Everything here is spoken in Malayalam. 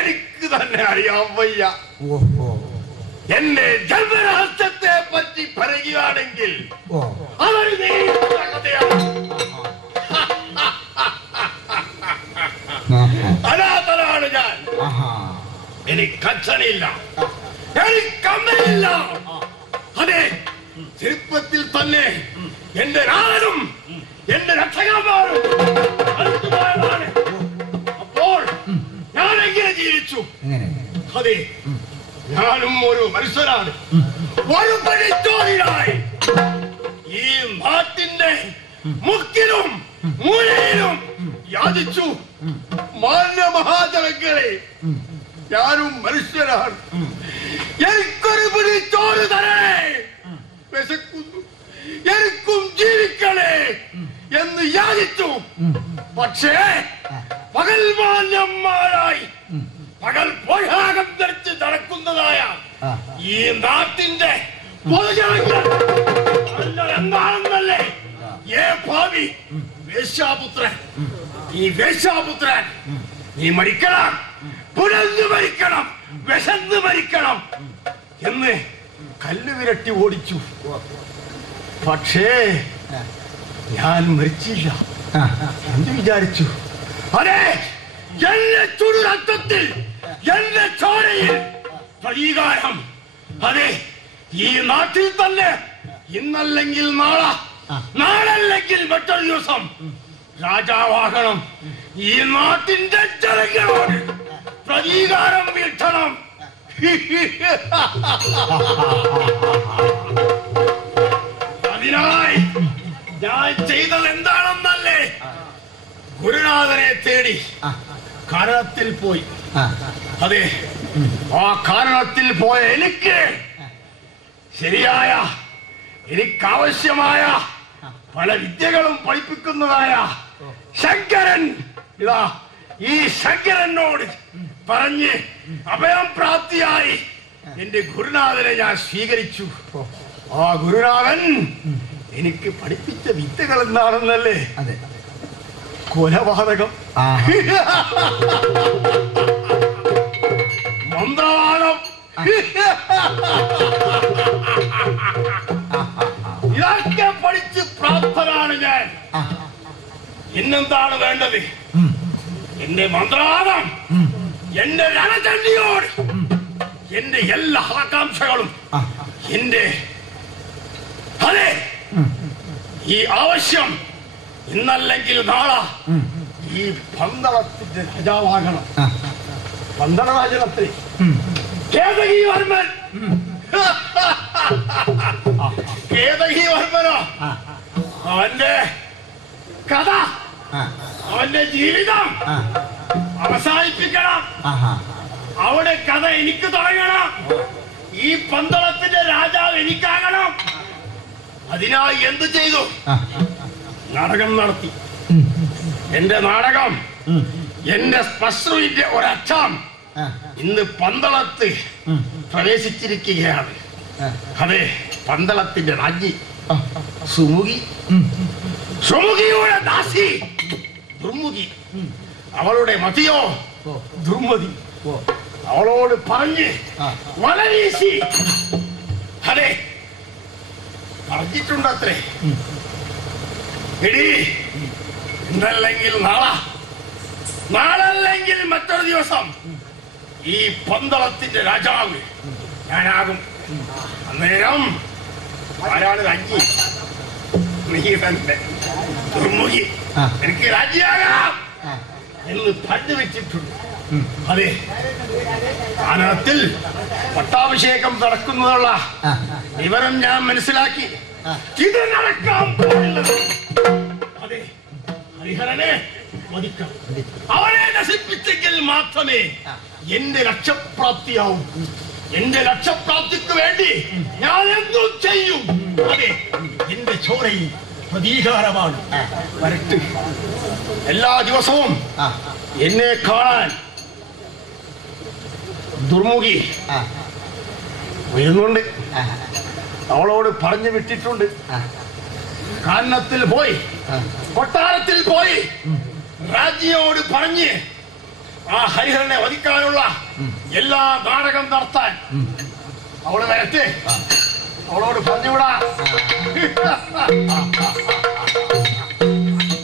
എനിക്ക് തന്നെ അറിയാൻ വയ്യ. എന്റെ ജന്മരാഷ്ട്രത്തെ പറ്റി പറയുകയാണെങ്കിൽ അതൊരു നേരിട്ട കഥയാണ്. അനാഥനാണ് ഞാൻ. എനിക്ക് അച്ഛനില്ല, എനിക്കമ്മയില്ല. അതെ, ചെറുപ്പത്തിൽ തന്നെ എന്റെ നാഥനും എന്റെ രക്ഷകന്മാരും മരിച്ചുപോയതാണ്. അപ്പോൾ ഞാൻ എങ്ങനെ ജീവിച്ചു? അതെ, ഞാനും ഒരു മനുഷ്യനാണ്, ഒരു പണിത്തോഴിലായി ഈ നാട്ടിന്റെ മുക്കിലും മൂലയിലും യാചിച്ചു. മാന്യ മഹാജനങ്ങളെ, ഞാനും മനുഷ്യനാണ്, എനിക്കൊരു പിടിച്ചോറ് തരണേ, വിശക്കുന്നു, എനിക്കും ജീവിക്കണേ എന്ന് യാചിച്ചു. പക്ഷേ പകൽ മാന്യന്മാരായി പകൽ പോയാകം ധരിച്ച് നടക്കുന്നതായ ഈ നാട്ടിന്റെ പൊതുജനങ്ങൾ എന്താണെന്നല്ലേ ഏ ഭാവി വേശ്യാപുത്രൻ, ഈ വേശ്യാപുത്രൻ നീ മരിക്കണം, പുനർന്നു മരിക്കണം, വിശന്ന് മരിക്കണം എന്ന് കല്ല് വിരട്ടി ഓടിച്ചു. പക്ഷേ ഞാൻ മരിച്ചില്ല. എന്ത് വിചാരിച്ചു? അതെ, എന്റെ ചുടുരക്തത്തിൽ, എന്റെ ചോരയിൽ പ്രതികാരം. അതെ, ഈ നാട്ടിൽ തന്നെ ഇന്നല്ലെങ്കിൽ നാളെ, നാളല്ലെങ്കിൽ മറ്റൊരു ദിവസം രാജാവാകണം. ഈ നാട്ടിന്റെ ജനങ്ങളോട് പ്രതികാരം വീട്ടണം. അതിനായി ഞാൻ ചെയ്തത് എന്താണെന്നല്ലേ? ഗുരുനാഥനെ തേടി കാരണത്തിൽ പോയി. അതെ, ആ കാരണത്തിൽ പോയ എനിക്ക് ശരിയായ, എനിക്കാവശ്യമായ പല വിദ്യകളും പഠിപ്പിക്കുന്നതായ ശങ്കരൻ, ഇതാ ഈ ശങ്കരനോട് പറഞ്ഞ് അഭയം പ്രാപ്തിയായി എന്റെ ഗുരുനാഥനെ ഞാൻ സ്വീകരിച്ചു. ആ ഗുരുനാഥൻ എനിക്ക് പഠിപ്പിച്ച വിദ്യകൾ എന്താണെന്നല്ലേ? കൊലപാതകം, മന്ത്രവാദം, ഇതൊക്കെ പഠിച്ച് പ്രാപ്തനാണ് ഞാൻ. ഇന്നെന്താണ് വേണ്ടത്? എന്റെ മന്ത്രവാദം, എന്റെ രണചണ്ഡിയോട് എന്റെ എല്ലാ ആകാംക്ഷകളും, എന്റെ അതെ ഈ ആവശ്യം ഇന്നല്ലെങ്കിൽ നാളെ ഈ പന്തളത്തിന്റെ രാജാവാകണം. പന്തള രാജനത്തിൽ കേതകീവർമ്മൻ, കേതകീവർമ്മനോ അവന്റെ കഥ, അവന്റെ ജീവിതം അവസാനിപ്പിക്കണം. അവിടെ കഥ എനിക്ക് തുടങ്ങണം. ഈ പന്തളത്തിന്റെ രാജാവ് എനിക്കാകണം. അതിനായി എന്ത് ചെയ്തു? നാടകം നടത്തി. എന്റെ നാടകം, എന്റെ ശ്മശ്രുവിന്റെ ഒരറ്റം ഇന്ന് പന്തളത്ത് പ്രവേശിച്ചിരിക്കുകയാണ്. അതെ, പന്തളത്തിന്റെ രാജ്ഞി സുമുഖി, സുമുഖിയുടെ ദാസി ദുർമുഖി, അവളുടെ മതിയോ ദുർമതി. അവളോട് പറഞ്ഞ് വല വീശി, അതെ പറഞ്ഞിട്ടുണ്ടത്രേ, എടി ഇന്നല്ലെങ്കിൽ നാളെ, നാളല്ലെങ്കിൽ മറ്റൊരു ദിവസം ഈ പന്തളത്തിന്റെ രാജാവ് ഞാനാകും. അന്നേരം ആരാണ് രാജ്ഞി? നീ തന്നെ ദുർമുഖി, എനിക്ക് രാജ്ഞിയാകാം എന്ന് പറഞ്ഞു വെച്ചിട്ടുണ്ട്. അതെ, കാനനത്തിൽ പട്ടാഭിഷേകം നടക്കുന്നതുള്ള വിവരം ഞാൻ മനസ്സിലാക്കി. ഇത് നടക്കാൻ പാടുള്ളത്. അതെ, ഹരിഹരനെ വധിക്കാം. അവനെ നശിപ്പിച്ചെങ്കിൽ മാത്രമേ എന്റെ ലക്ഷ്യപ്രാപ്തിയാവും. എന്റെ ലക്ഷ്യപ്രാപ്തിക്ക് വേണ്ടി ഞാൻ എന്തും ചെയ്യും. അതെ, എന്റെ ചോരയിൽ പ്രതീകാരമാണ്. വരട്ടെ, എല്ലാ ദിവസവും എന്നെ കാണാൻ ദുർമുഖി വരുന്നുണ്ട്. അവളോട് പറഞ്ഞു വിട്ടിട്ടുണ്ട്. കാനനത്തിൽ പോയി, കൊട്ടാരത്തിൽ പോയി രാജ്ഞിയോട് പറഞ്ഞ് ആ ഹരിഹരനെ വധിക്കാനുള്ള എല്ലാ നാടകം നടത്താൻ അവള് വരട്ടെ. അവളോട് പറഞ്ഞുവിടാ.